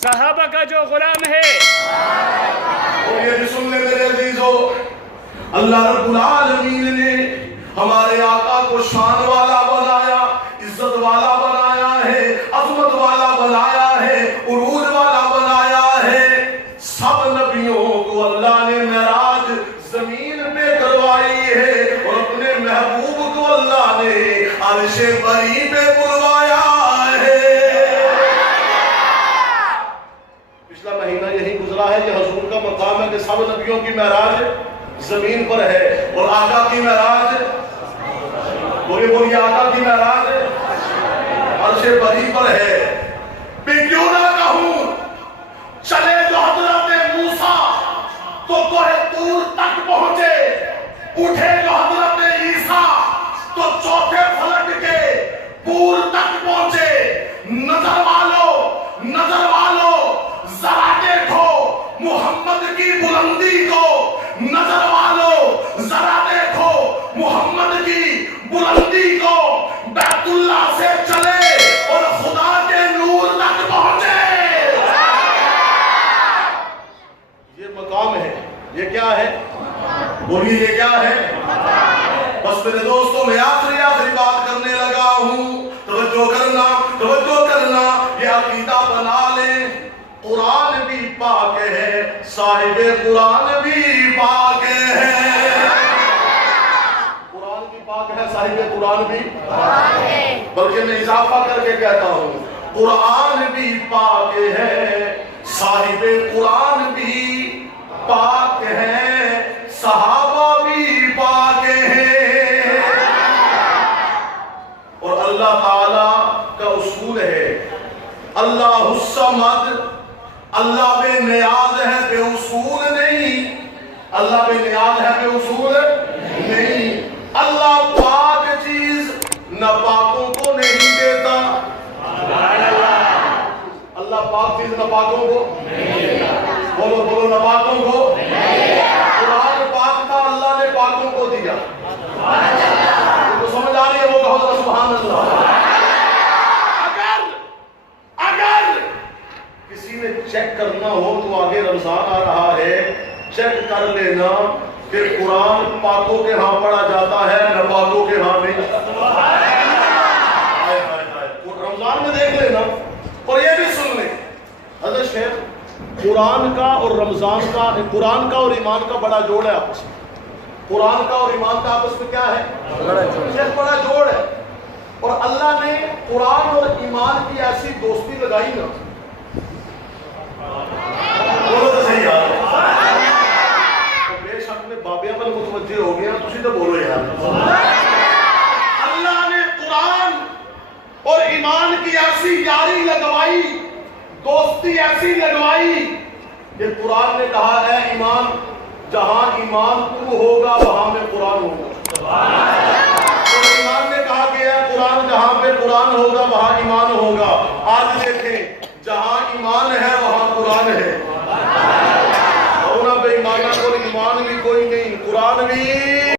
صحابہ کا جو غلام ہے. اور یہ بھی سن لے میرے عزیزو، اللہ رب العالمین نے ہمارے آقا کو شان والا بنایا، عزت والا بنایا ہے، عظمت والا بنایا ہے، عروج والا بنایا ہے. سب نبیوں کو اللہ نے معراج زمین پہ کروائی ہے، اور اپنے محبوب کو اللہ نے عرش بری پہ بلوایا ہے. پچھلا مہینہ یہی گزرا ہے، یہ حضور کا مقام ہے کہ سب نبیوں کی معراج زمین پر ہے، اور آقا کی معراج بولیے آقا کی معراج عرش بری پر ہے. میں کیوں نہ کہوں، چلے جو حضرت موسیٰ تو کوہ طور تک پہنچے، اٹھے جو حضرت عیسیٰ تو چوتھے فلک کے پور تک پہنچے. نظر والو ذرا دیکھو محمد کی بلندی کو، نظر والو ذرا دیکھو محمد کی بلندی کو. بیت اللہ سے چلے اور خدا کے نور تک پہنچے. یہ مقام ہے، یہ کیا ہے؟ بولیے یہ کیا ہے؟ بس میرے دوستوں میں آخری بات کرنے لگا ہوں. توجہ کرنا، یہ عقیدہ بنا لیں. قرآن بھی پاک ہے، صاحب قرآن بھی پاک ہے. قرآن بھی پاک ہے، صاحب قرآن بھی پاک ہے. بلکہ میں اضافہ کر کے کہتا ہوں، قرآن بھی پاک ہے، صاحب قرآن بھی پاک ہے، صحابہ بھی پاک ہیں. اور اللہ تعالی کا اصول ہے اللہ الصمد، اللہ بے نیاز ہے، بے اصول نہیں. اللہ بے نیاز ہے، بے اصول نہیں. اللہ پاک چیز ناپاکوں کو نہیں دیتا. اللہ پاک چیز ناپاکوں کو بولو ناپاکوں کو. قرآن پاک تھا، اللہ نے پاکوں کو دیا. تو سمجھ آ رہی ہے؟ وہ کہو سبحان اللہ. اگر کسی نے چیک کرنا ہو تو آگے رمضان آ رہا ہے، چیک کر لینا کہ قرآن پاکوں کے ہاں پڑھا جاتا ہے، ناپاکوں کے ہاں نہیں. رمضان میں دیکھ لینا. اور یہ بھی سن لیں حضرت شیخ، قرآن کا اور رمضان کا، قرآن کا اور ایمان کا بڑا جوڑ ہے آپس میں. قرآن کا اور ایمان کا آپس میں کیا ہے؟ بڑا جوڑ ہے. اور اللہ نے قرآن اور ایمان کی ایسی دوستی لگائی نا، بولو تو صحیح یار. بے شک میں بابے عمل متوجہ ہو گیا، تسی تو بولو یار. اللہ نے قرآن اور ایمان کی ایسی یاری لگوائی، دوستی ایسی لگوائی کہ قرآن نے کہا ہے ایمان، جہاں ایمان تو ہوگا وہاں میں قرآن ہوگا. اور ایمان نے کہا کہ ہے قرآن جہاں پہ قرآن ہوگا وہاں ایمان ہوگا. آج دیکھیں جہاں ایمان ہے وہاں قرآن ہے، اور بے ایمانہ کو ایمان بھی کوئی نہیں، قرآن بھی